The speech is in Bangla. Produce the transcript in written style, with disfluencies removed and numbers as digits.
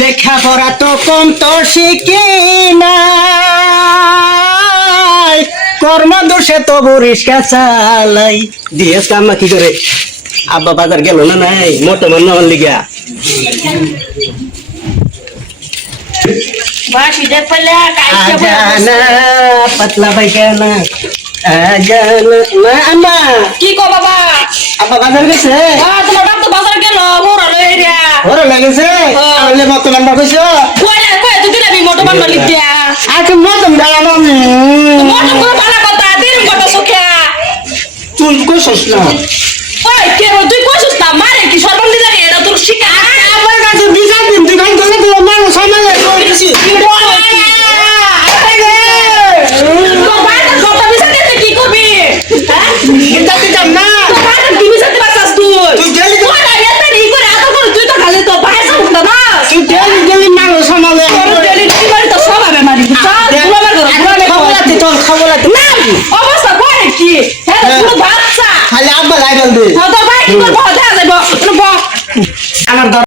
লেখাপড়া তো কম তো শিখি নাই, কর্ম দোষে তো রিক্সা চালাই। দিয়েছ কাম্মা কি করে? আব্বা বাজার গেল না নাই মোটো মান নেওয়ার লিগা। আজানা পাতলা পায়খানা, আজানা মা আম্মা কি কো বাবা? আব্বা বাজার গেছে? তোমার বাপ তো বাজার গেল, মোরা লই রিয়া। ওরা লাগেছে তাহলে মত নাম্বার কইছো কইলা কই তুই দিলাবি মোটো বান মালিক দিয়া। আচ্ছা মত নাম্বার আমি মোটো কোন ভালো কথা, দিন কথা সুখা। তুই কইছস না ওই কে তুই কইছস না মারে কি সরবন দি লাগে এটা তোর শিকা। আমার কাছে বিচার দিন তুই গান তোলে তোর মানুষ সামনে কইছিস তো বাইরে কথা বিচার দিতে কি করবি? হ্যাঁ? এটা দিতাম না তো বাইরে কি বিচার দিতে পারছস তুই? তুই গেলি তো তুই না এত ই করে এত করে তুই তো খালি তো বাইরে সামনে না। তুই গেলি গেলি মানুষ সামনে তোর ডেলি কি করে তো সব হবে মারি বুঝছ? দুলাবার করে খবরাতে তোর খবরাতে না অবস্থা করে কি? হ্যাঁ পুরো বাচ্চা। খালি আব্বা লাইবাল দে তো ভাই কি করব? দেখা যাইব। আমার